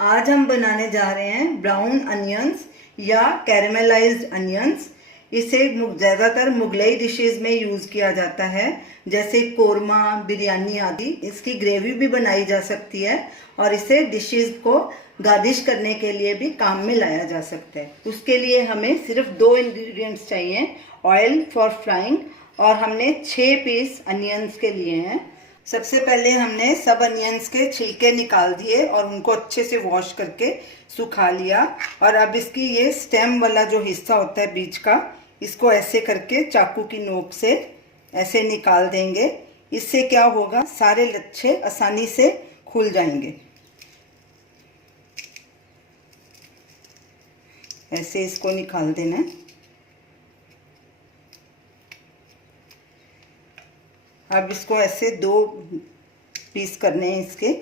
आज हम बनाने जा रहे हैं ब्राउन अनियंस या कैरेमलाइज्ड अनियंस। इसे ज़्यादातर मुगलई डिशेस में यूज़ किया जाता है, जैसे कोरमा, बिरयानी आदि। इसकी ग्रेवी भी बनाई जा सकती है और इसे डिशेस को गार्निश करने के लिए भी काम में लाया जा सकता है। उसके लिए हमें सिर्फ 2 इंग्रेडिएंट्स चाहिए, ऑयल फॉर फ्राइंग, और हमने 6 पीस अनियंस के लिए हैं। सबसे पहले हमने सब अनियंस के छिलके निकाल दिए और उनको अच्छे से वॉश करके सुखा लिया। और अब इसकी ये स्टेम वाला जो हिस्सा होता है बीच का, इसको ऐसे करके चाकू की नोक से ऐसे निकाल देंगे। इससे क्या होगा, सारे लच्छे आसानी से खुल जाएंगे। ऐसे इसको निकाल देना है। अब इसको ऐसे 2 पीस करने हैं इसके,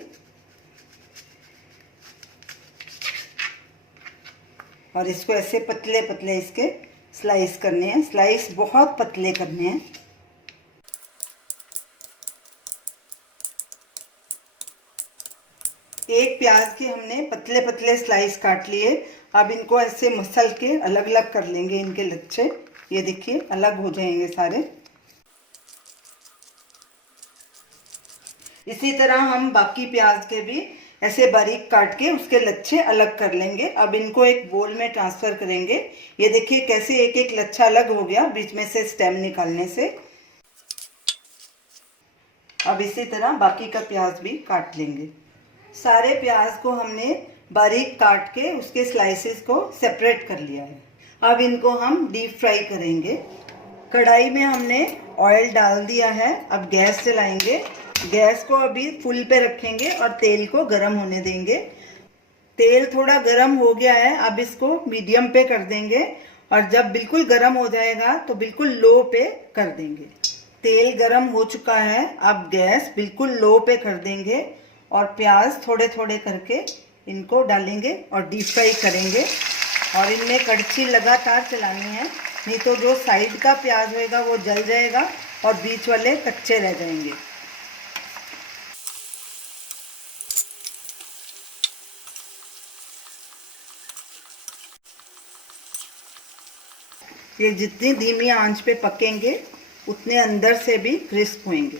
और इसको ऐसे पतले पतले इसके स्लाइस करने हैं। स्लाइस बहुत पतले करने हैं। एक प्याज के हमने पतले पतले स्लाइस काट लिए। अब इनको ऐसे मसल के अलग अलग कर लेंगे। इनके लच्छे ये देखिए अलग हो जाएंगे सारे। इसी तरह हम बाकी प्याज के भी ऐसे बारीक काट के उसके लच्छे अलग कर लेंगे। अब इनको एक बोल में ट्रांसफ़र करेंगे। ये देखिए कैसे एक एक लच्छा अलग हो गया बीच में से स्टेम निकालने से। अब इसी तरह बाकी का प्याज भी काट लेंगे। सारे प्याज को हमने बारीक काट के उसके स्लाइसेस को सेपरेट कर लिया है। अब इनको हम डीप फ्राई करेंगे। कढ़ाई में हमने ऑयल डाल दिया है। अब गैस जलाएंगे। गैस को अभी फुल पे रखेंगे और तेल को गरम होने देंगे। तेल थोड़ा गरम हो गया है, अब इसको मीडियम पे कर देंगे और जब बिल्कुल गरम हो जाएगा तो बिल्कुल लो पे कर देंगे। तेल गरम हो चुका है, अब गैस बिल्कुल लो पे कर देंगे और प्याज थोड़े थोड़े करके इनको डालेंगे और डीप फ्राई करेंगे। और इनमें कड़छी लगातार चलानी है, नहीं तो जो साइड का प्याज होएगा वो जल जाएगा और बीच वाले कच्चे रह जाएंगे। ये जितनी धीमी आंच पे पकेंगे उतने अंदर से भी क्रिस्प होंगे।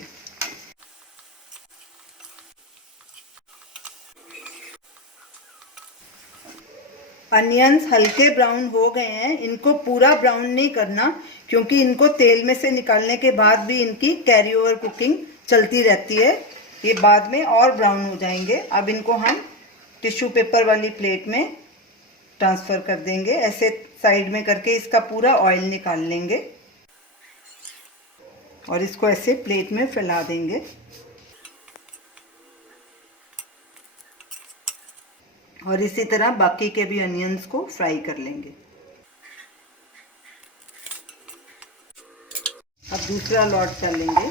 अनियंस हल्के ब्राउन हो गए हैं। इनको पूरा ब्राउन नहीं करना, क्योंकि इनको तेल में से निकालने के बाद भी इनकी कैरी ओवर कुकिंग चलती रहती है। ये बाद में और ब्राउन हो जाएंगे। अब इनको हम टिश्यू पेपर वाली प्लेट में ट्रांसफ़र कर देंगे। ऐसे साइड में करके इसका पूरा ऑयल निकाल लेंगे और इसको ऐसे प्लेट में फैला देंगे। और इसी तरह बाकी के भी अनियंस को फ्राई कर लेंगे। अब दूसरा लॉट कर लेंगे।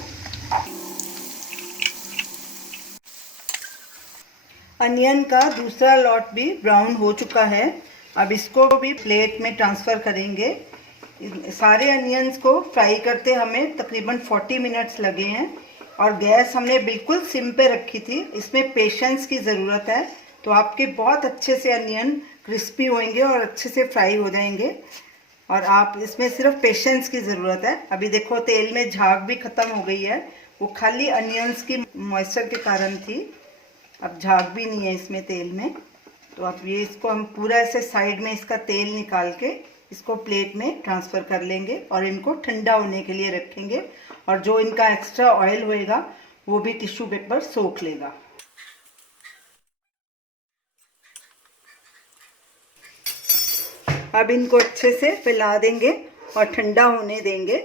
अनियन का दूसरा लॉट भी ब्राउन हो चुका है। अब इसको भी प्लेट में ट्रांसफ़र करेंगे। सारे अनियंस को फ्राई करते हमें तकरीबन 40 मिनट्स लगे हैं और गैस हमने बिल्कुल सिम पे रखी थी। इसमें पेशेंस की ज़रूरत है, तो आपके बहुत अच्छे से अनियन क्रिस्पी होंगे और अच्छे से फ्राई हो जाएंगे। और आप इसमें सिर्फ पेशेंस की ज़रूरत है। अभी देखो तेल में झाग भी ख़त्म हो गई है, वो खाली अनियंस की मॉइस्चर के कारण थी। अब झाग भी नहीं है इसमें तेल में। तो अब ये इसको हम पूरा ऐसे साइड में इसका तेल निकाल के इसको प्लेट में ट्रांसफ़र कर लेंगे और इनको ठंडा होने के लिए रखेंगे। और जो इनका एक्स्ट्रा ऑयल होएगा वो भी टिश्यू पेपर सोख लेगा। अब इनको अच्छे से फैला देंगे और ठंडा होने देंगे।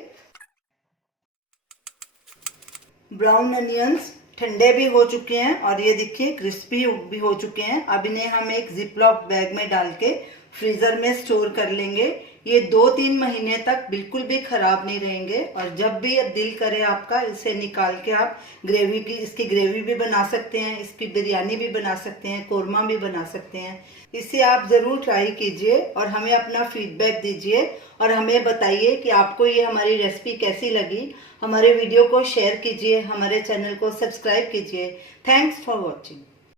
ब्राउन अनियंस ठंडे भी हो चुके हैं और ये देखिए क्रिस्पी भी हो चुके हैं। अब इन्हें हम एक जिपलॉक बैग में डाल के फ्रीज़र में स्टोर कर लेंगे। ये 2-3 महीने तक बिल्कुल भी ख़राब नहीं रहेंगे। और जब भी दिल करे आपका, इसे निकाल के आप इसकी ग्रेवी भी बना सकते हैं, इसकी बिरयानी भी बना सकते हैं, कोरमा भी बना सकते हैं। इसे आप ज़रूर ट्राई कीजिए और हमें अपना फीडबैक दीजिए और हमें बताइए कि आपको ये हमारी रेसिपी कैसी लगी। हमारे वीडियो को शेयर कीजिए, हमारे चैनल को सब्सक्राइब कीजिए। Thanks for watching.